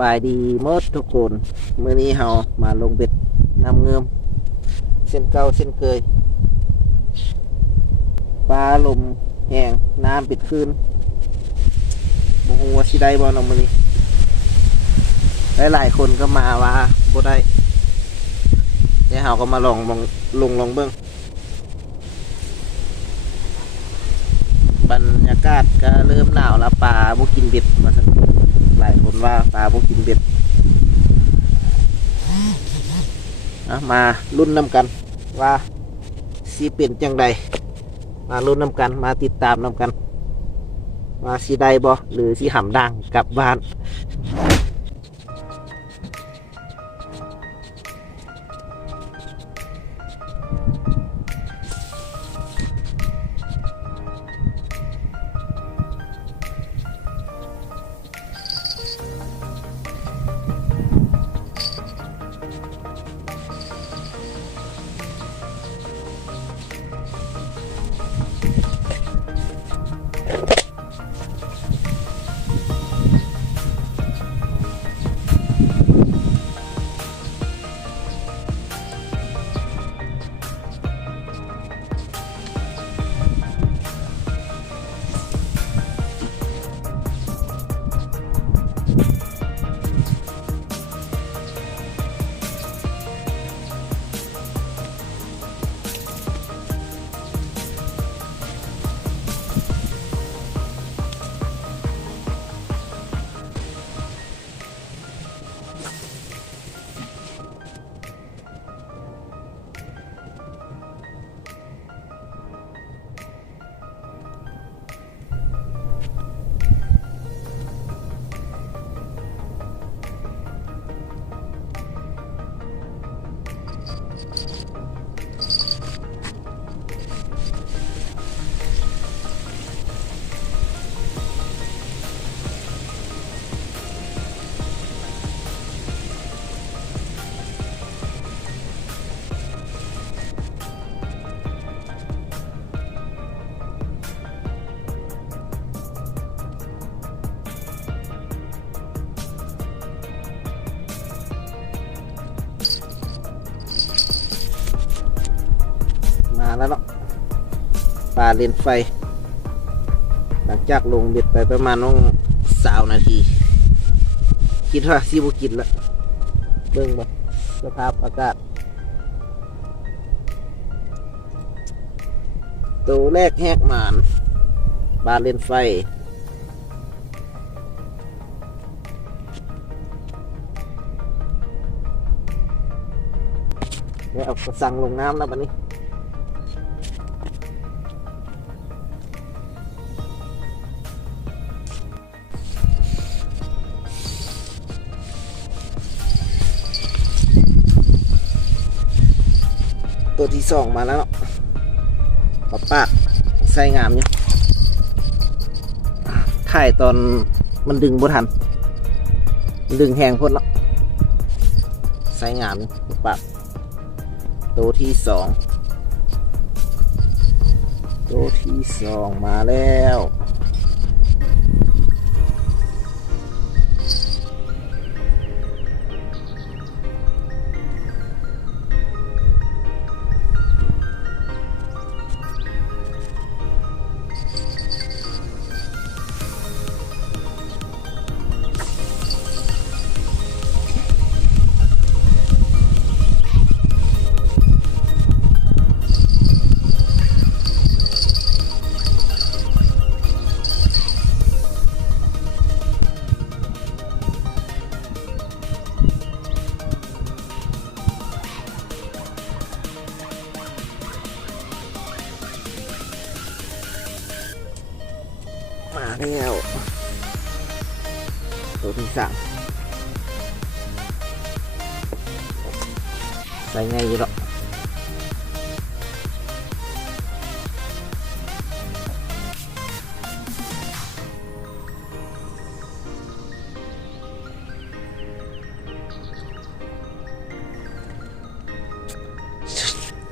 บายดีหมดทุกคนมื้อนี้เฮามาลงเบ็ดน้ำเงิมเส้นเก่าเส้นเคยปลาลมแห้งน้ำปิดคืนบ่ฮู้ว่าสิได้บ่เนาะมื้อนี้หลายๆคนก็มาว่าบ่ได้เดี๋ยวเฮาก็มาลองลองเบิ่งบรรยากาศก็เริ่มหนาวแล้วปลาบ่กินเบ็ดว่าซั่นหลายคนว่าปลาบ่กินเบ็ดมาลุ้นน้ำกันว่าสิเป็นจังใดมาลุ้นน้ำกันมาติดตามน้ำกันว่าสิได้บ่หรือสิหำดังกลับบ้านมาแล้วเนาะปลาเลนไฟหลังจากลงเบ็ดไปประมาณ20 นาทีคิดว่าสิบ่กินละเบิ่งบ่สภาพอากาศตัวแรกแหกหมานปลาเลนไฟแล้วเอากระสังลงน้ำแล้วบัดนี้ตัวที่2มาแล้วปากใส่งามอยู่ถ่ายตอนมันดึงบ่ทันดึงแหงพ้นแล้วใส่งามอยู่ปากตัวที่2มาแล้วมาแล้วตัวที่3ใส่ไงอยู่หรอก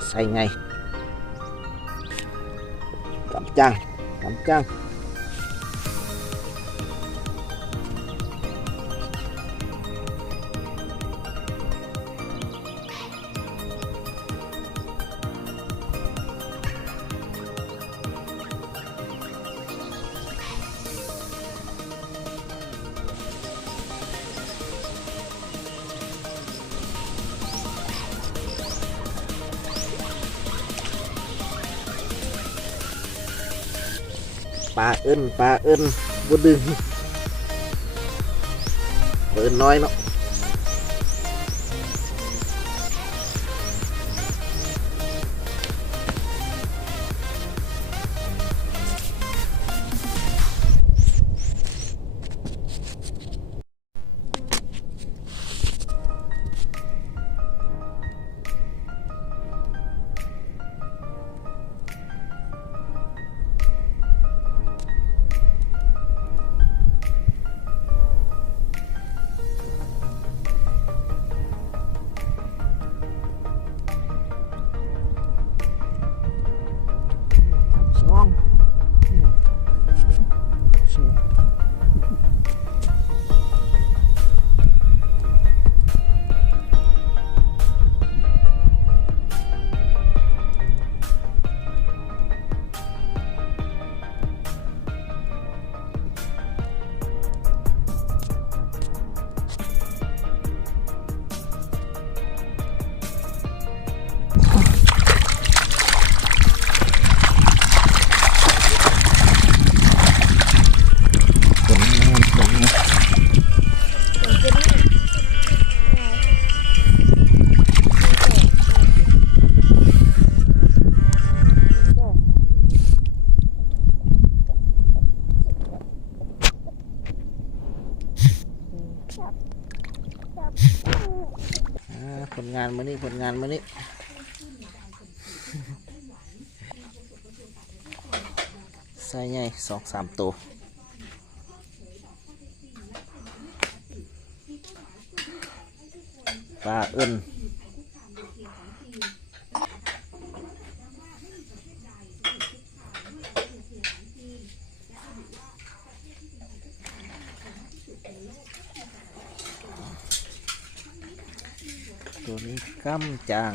ใส่ไงกำจัง ปลาเอิ้นบ่ดึงเอิ้นน้อยเนาะสองผลงานมื้อนี้ใส่ใหญ่2-3 ตัวปลาเอิ้นตัวนี้ก้ำจาง